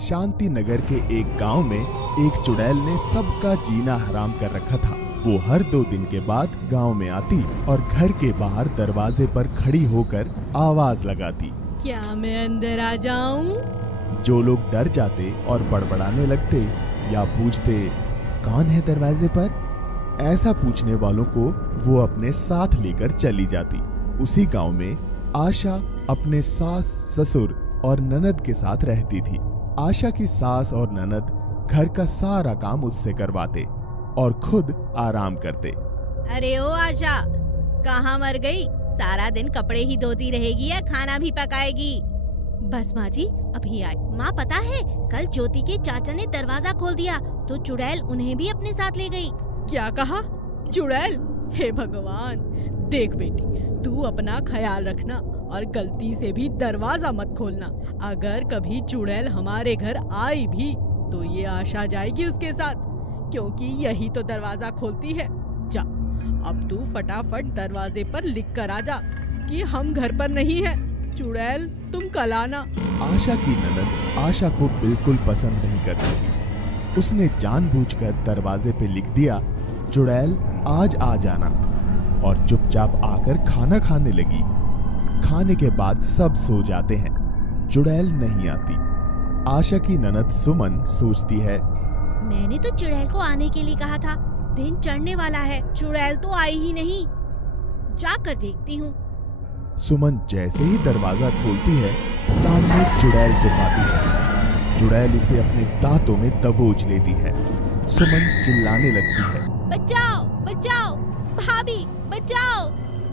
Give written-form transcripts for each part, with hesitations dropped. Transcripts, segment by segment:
शांति नगर के एक गांव में एक चुड़ैल ने सबका जीना हराम कर रखा था। वो हर 2 दिन के बाद गांव में आती और घर के बाहर दरवाजे पर खड़ी होकर आवाज लगाती, क्या मैं अंदर आ जाऊं? जो लोग डर जाते और बड़बड़ाने लगते या पूछते कौन है दरवाजे पर, ऐसा पूछने वालों को वो अपने साथ लेकर चली जाती। उसी गांव में आशा अपने सास, ससुर और ननद के साथ रहती थी। आशा की सास और ननद घर का सारा काम उससे करवाते और खुद आराम करते। अरे ओ आशा, कहाँ मर गई? सारा दिन कपड़े ही धोती रहेगी या खाना भी पकाएगी? बस माँ जी अभी आई। माँ पता है, कल ज्योति के चाचा ने दरवाजा खोल दिया तो चुड़ैल उन्हें भी अपने साथ ले गई। क्या कहा? चुड़ैल? हे भगवान! देख बेटी, तू अपना ख्याल रखना और गलती से भी दरवाजा मत खोलना। अगर कभी चुड़ैल हमारे घर आई भी तो ये आशा जाएगी उसके साथ, क्योंकि यही तो दरवाजा खोलती है। जा, अब तू फटाफट दरवाजे पर लिख कर आ जा कि हम घर पर नहीं है। चुड़ैल तुम कल आना। आशा की ननद आशा को बिल्कुल पसंद नहीं करती थी। उसने जानबूझकर दरवाजे पे लिख दिया, चुड़ैल आज आ जाना, और चुपचाप आकर खाना खाने लगी। खाने के बाद सब सो जाते हैं, चुड़ैल नहीं आती। आशा की ननद सुमन सोचती है, मैंने तो चुड़ैल को आने के लिए कहा था, दिन चढ़ने वाला है, चुड़ैल तो आई ही नहीं। जाकर देखती हूँ। सुमन जैसे ही दरवाजा खोलती है, सामने चुड़ैल को पाती है। चुड़ैल उसे अपने दांतों में दबोच लेती है। सुमन चिल्लाने लगती है, बचाओ बचाओ, भाभी बचाओ।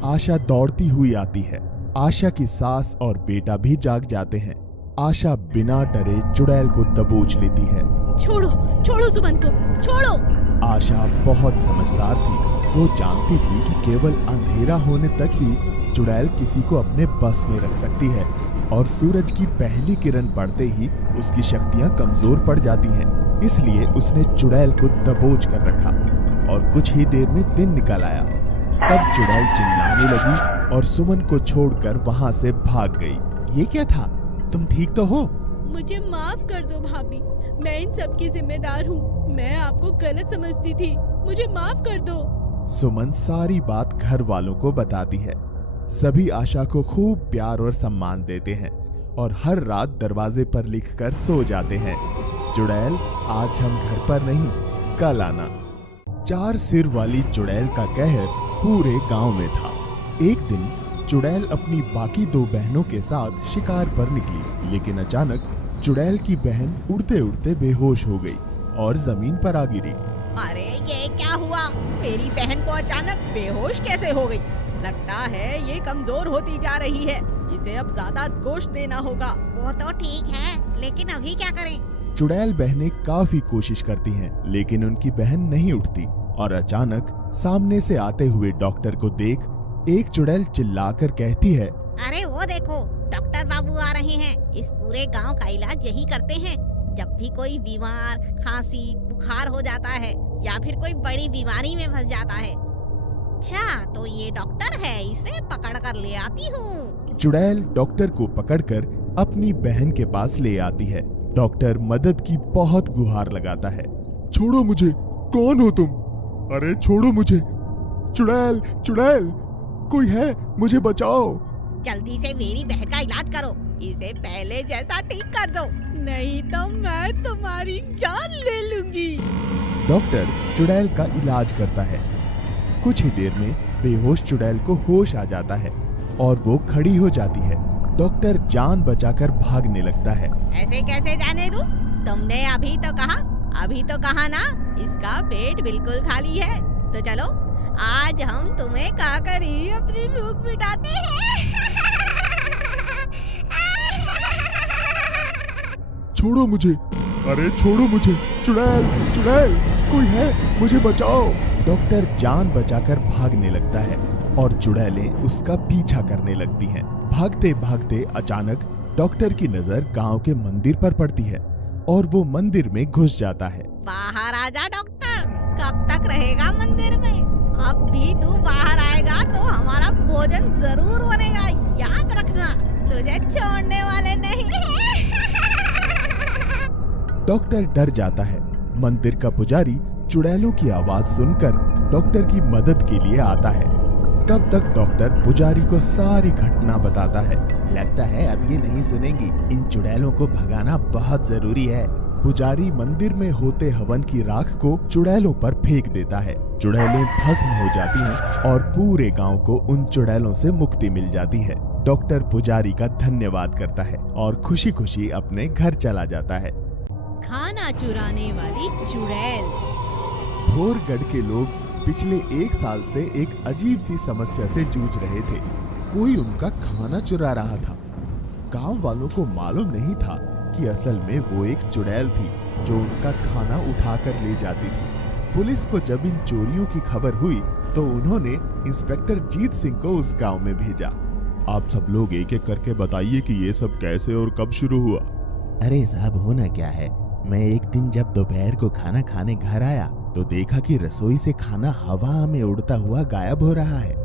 आशा दौड़ती हुई आती है। आशा की सास और बेटा भी जाग जाते हैं। आशा बिना डरे चुड़ैल को दबोच लेती है। छोड़ो छोड़ो सुमन को, छोड़ो। आशा बहुत समझदार थी। वो जानती थी कि केवल अंधेरा होने तक ही चुड़ैल किसी को अपने बस में रख सकती है, और सूरज की पहली किरण पड़ते ही उसकी शक्तियां कमजोर पड़ जाती हैं। इसलिए उसने चुड़ैल को दबोच कर रखा और कुछ ही देर में दिन निकल आया। तब चुड़ैल चिल्लाने लगी और सुमन को छोड़कर वहां से भाग गई। ये क्या था? तुम ठीक तो हो? मुझे माफ कर दो भाभी, मैं इन सब की जिम्मेदार हूँ। मैं आपको गलत समझती थी, मुझे माफ कर दो। सुमन सारी बात घर वालों को बताती है। सभी आशा को खूब प्यार और सम्मान देते हैं और हर रात दरवाजे पर लिखकर सो जाते हैं, चुड़ैल आज हम घर पर नहीं, कल आना। 4 सिर वाली चुड़ैल का कहर पूरे गांव में था। एक दिन चुड़ैल अपनी बाकी 2 बहनों के साथ शिकार पर निकली, लेकिन अचानक चुड़ैल की बहन उड़ते उड़ते बेहोश हो गई और जमीन पर आ गिरी। अरे ये क्या हुआ? मेरी बहन को अचानक बेहोश कैसे हो गई? लगता है ये कमजोर होती जा रही है, इसे अब ज्यादा गोश्त देना होगा। वो तो ठीक है, लेकिन अभी क्या करें? चुड़ैल बहनें काफी कोशिश करती हैं, लेकिन उनकी बहन नहीं उठती, और अचानक सामने से आते हुए डॉक्टर को देख एक चुड़ैल चिल्लाकर कहती है, अरे वो देखो, डॉक्टर बाबू आ रहे हैं। इस पूरे गांव का इलाज यही करते हैं। जब भी कोई बीमार, खांसी, बुखार हो जाता है या फिर कोई बड़ी बीमारी में फंस जाता है। अच्छा, तो ये डॉक्टर है, इसे पकड़ कर ले आती हूँ। चुड़ैल डॉक्टर को पकड़कर अपनी बहन के पास ले आती है। डॉक्टर मदद की बहुत गुहार लगाता है। छोड़ो मुझे, कौन हो तुम? अरे छोड़ो मुझे, चुड़ैल चुड़ैल, कोई है, मुझे बचाओ। जल्दी से मेरी बहन का इलाज करो, इसे पहले जैसा ठीक कर दो, नहीं तो मैं तुम्हारी जान ले लूंगी। डॉक्टर चुड़ैल का इलाज करता है। कुछ ही देर में बेहोश चुड़ैल को होश आ जाता है और वो खड़ी हो जाती है। डॉक्टर जान बचाकर भागने लगता है। ऐसे कैसे जाने दूं? तुमने अभी तो कहा ना, इसका पेट बिल्कुल खाली है। तो चलो, आज हम तुम्हें खाकर ही अपनी भूख मिटाते हैं। छोड़ो मुझे, अरे छोड़ो मुझे, चुड़ैल चुड़ैल, कोई है, मुझे बचाओ। डॉक्टर जान बचाकर भागने लगता है और चुड़ैलें उसका पीछा करने लगती हैं। भागते भागते अचानक डॉक्टर की नजर गांव के मंदिर पर पड़ती है और वो मंदिर में घुस जाता है। बाहर आजा डॉक्टर, कब तक रहेगा मंदिर में? अब भी तू बाहर आएगा तो हमारा भोजन जरूर बनेगा, याद रखना, तुझे छोड़ने वाले नहीं। डॉक्टर डर जाता है। मंदिर का पुजारी चुड़ैलों की आवाज सुनकर डॉक्टर की मदद के लिए आता है। तब तक डॉक्टर पुजारी को सारी घटना बताता है। लगता है अब ये नहीं सुनेंगी, इन चुड़ैलों को भगाना बहुत जरूरी है। पुजारी मंदिर में होते हवन की राख को चुड़ैलों पर फेंक देता है। चुड़ैलें भस्म हो जाती हैं और पूरे गांव को उन चुड़ैलों से मुक्ति मिल जाती है। डॉक्टर पुजारी का धन्यवाद करता है और खुशी खुशी अपने घर चला जाता है। खाना चुराने वाली चुड़ैल। भोरगढ़ के लोग पिछले 1 साल से एक अजीब सी समस्या से जूझ रहे थे। कोई उनका खाना चुरा रहा था। गांव वालों को मालूम नहीं था कि असल में वो एक चुड़ैल थी जो उनका खाना उठाकर ले जाती थी। पुलिस को जब इन चोरियों की खबर हुई तो उन्होंने इंस्पेक्टर जीत सिंह को उस गांव में भेजा। आप सब लोग एक एक करके बताइए कि ये सब कैसे और कब शुरू हुआ। अरे साहब, होना क्या है, मैं एक दिन जब दोपहर को खाना खाने घर आया तो देखा कि रसोई से खाना हवा में उड़ता हुआ गायब हो रहा है।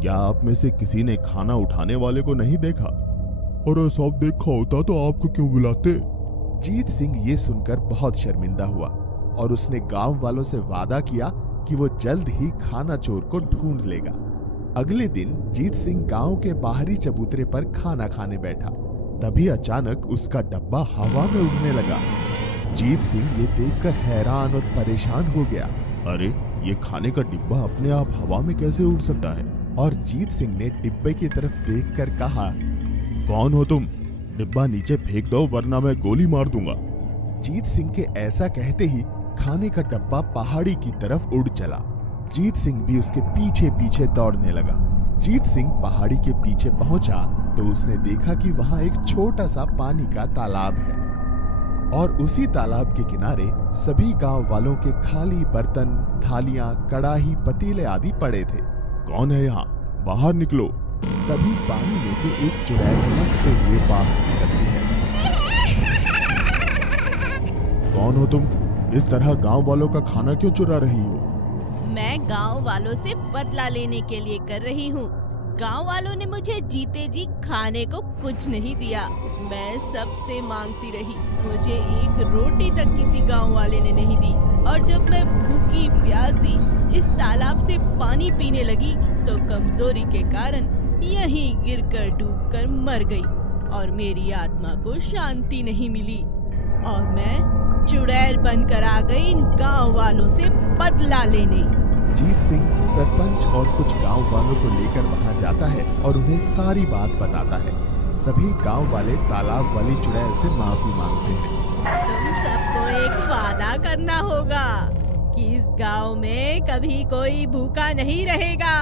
क्या आप में से किसी ने खाना उठाने वाले को नहीं देखा? और सब देखा होता तो आपको क्यों बुलाते? जीत सिंह ये सुनकर बहुत शर्मिंदा हुआ और उसने गांव वालों से वादा किया कि वो जल्द ही खाना चोर को ढूंढ लेगा। अगले दिन जीत सिंह गांव के बाहरी चबूतरे पर खाना खाने बैठा। तभी अचानक उसका डब्बा हवा में उड़ने लगा। जीत सिंह ये देखकर हैरान और परेशान हो गया। अरे, ये खाने का डिब्बा अपने आप हवा में कैसे उड़ सकता है? और जीत सिंह ने डिब्बे की तरफ देखकर कहा, कौन हो तुम? डिब्बा नीचे फेंक दो वरना मैं गोली मार दूंगा। जीत सिंह के ऐसा कहते ही खाने का डब्बा पहाड़ी की तरफ उड़ चला। जीत सिंह भी उसके पीछे पीछे दौड़ने लगा। जीत सिंह पहाड़ी के पीछे पहुंचा तो उसने देखा कि वहां एक छोटा सा पानी का तालाब है और उसी तालाब के किनारे सभी गांव वालों के खाली बर्तन, थालियां, कड़ाही, पतीले आदि पड़े थे। कौन है यहाँ? बाहर निकलो। तभी पानी में से एक चुड़ैल हंसते हुए बाहर निकलती है। कौन हो तुम? इस तरह गांव वालों का खाना क्यों चुरा रही हो? मैं गांव वालों से बदला लेने के लिए कर रही हूँ। गांव वालों ने मुझे जीते जी खाने को कुछ नहीं दिया। मैं सबसे मांगती रही, मुझे एक रोटी तक किसी गांव वाले ने नहीं दी। और जब मैं भूखी प्यासी इस तालाब से पानी पीने लगी तो कमजोरी के कारण यहीं गिरकर डूबकर मर गई और मेरी आत्मा को शांति नहीं मिली और मैं चुड़ैल बनकर आ गई इन गांव वालों से बदला लेने। जीत सिंह सरपंच और कुछ गांव वालों को लेकर वहां जाता है और उन्हें सारी बात बताता है। सभी गांव वाले तालाब वाली चुड़ैल से माफी मांगते हैं। तुम सबको एक वादा करना होगा कि इस गांव में कभी कोई भूखा नहीं रहेगा।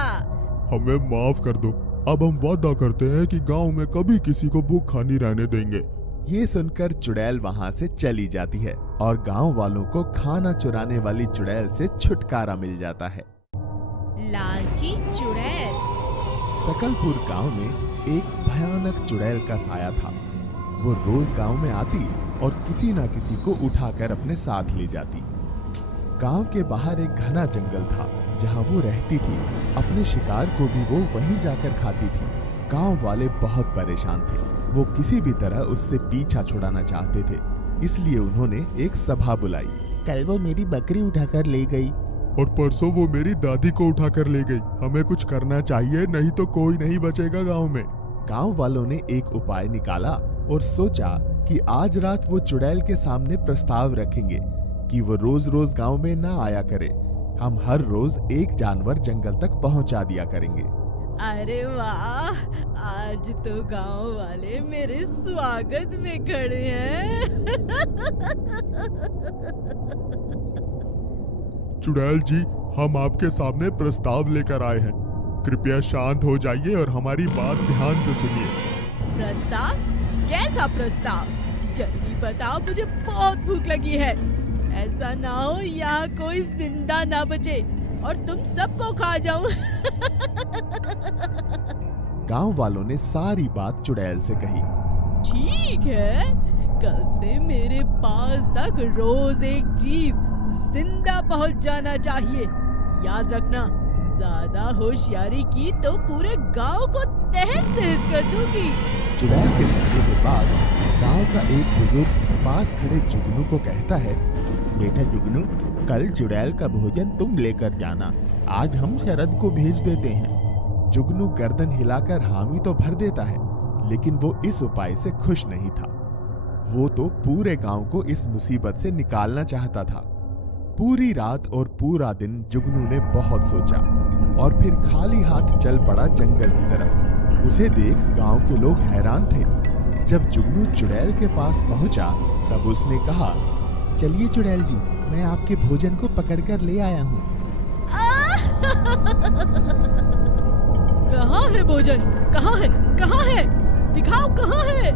हमें माफ कर दो। अब हम वादा करते हैं कि गांव में कभी किसी को भूखा नहीं रहने देंगे। ये सुनकर चुड़ैल वहां से चली जाती है और गांव वालों को खाना चुराने वाली चुड़ैल से छुटकारा मिल जाता है। लालची चुड़ैल। सकलपुर गांव में एक भयानक चुड़ैल का साया था। वो रोज गांव में आती और किसी न किसी को उठाकर अपने साथ ले जाती। गांव के बाहर एक घना जंगल था जहां वो रहती थी। अपने शिकार को भी वो वहीं जाकर खाती थी। गांव वाले बहुत परेशान थे। वो किसी भी तरह उससे पीछा छुड़ाना चाहते थे, इसलिए उन्होंने एक सभा बुलाई। कल वो मेरी बकरी उठाकर ले गई और परसों वो मेरी दादी को उठाकर ले गई। हमें कुछ करना चाहिए, नहीं तो कोई नहीं बचेगा गांव में। गांव वालों ने एक उपाय निकाला और सोचा कि आज रात वो चुड़ैल के सामने प्रस्ताव रखेंगे कि वो रोज रोज गांव में ना आया करे। हम हर रोज एक जानवर जंगल तक पहुंचा दिया करेंगे। अरे वाह, आज तो गांव वाले मेरे स्वागत में खड़े हैं। चुड़ैल जी, हम आपके सामने प्रस्ताव लेकर आए हैं। कृपया शांत हो जाइए और हमारी बात ध्यान से सुनिए। प्रस्ताव? कैसा प्रस्ताव? जल्दी बताओ, मुझे बहुत भूख लगी है। ऐसा ना हो यहाँ कोई जिंदा ना बचे और तुम सबको खा जाऊं। गांव वालों ने सारी बात चुड़ैल से कही। ठीक है, कल से मेरे पास तक रोज एक जीव जिंदा पहुंच जाना चाहिए। याद रखना, ज्यादा होशियारी की तो पूरे गांव को तहस नहस कर दूंगी। चुड़ैल के जाने के बाद गांव का एक बुजुर्ग पास खड़े जुगनू को कहता है, बेटा जुगनू, कल चुड़ैल का भोजन तुम लेकर जाना। आज हम शरद को भेज देते हैं। जुगनू गर्दन हिलाकर हामी तो भर देता है, लेकिन वो इस उपाय से खुश नहीं था। वो तो पूरे गांव को इस मुसीबत से निकालना चाहता था। पूरी रात और पूरा दिन जुगनू ने बहुत सोचा और फिर खाली हाथ चल पड़ा जंगल की तरफ। उसे देख गांव के लोग हैरान थे। जब जुगनू चुड़ैल के पास पहुंचा तब उसने कहा, चलिए चुड़ैल जी, मैं आपके भोजन को पकड़कर ले आया हूँ। कहाँ है भोजन? कहाँ है? कहाँ है? दिखाओ कहाँ है?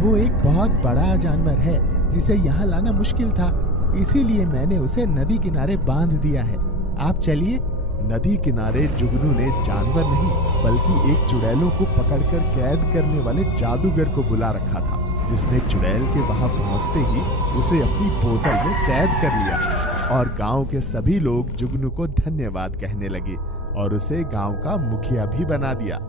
वो एक बहुत बड़ा जानवर है जिसे यहाँ लाना मुश्किल था, इसीलिए मैंने उसे नदी किनारे बांध दिया है। आप चलिए। नदी किनारे जुगनू ने जानवर नहीं बल्कि एक चुड़ैलों को पकड़कर कैद करने वाले जादूगर को बुला रखा था, जिसने चुड़ैल के वहां पहुंचते ही उसे अपनी बोतल में कैद कर लिया। और गांव के सभी लोग जुगनू को धन्यवाद कहने लगे और उसे गांव का मुखिया भी बना दिया।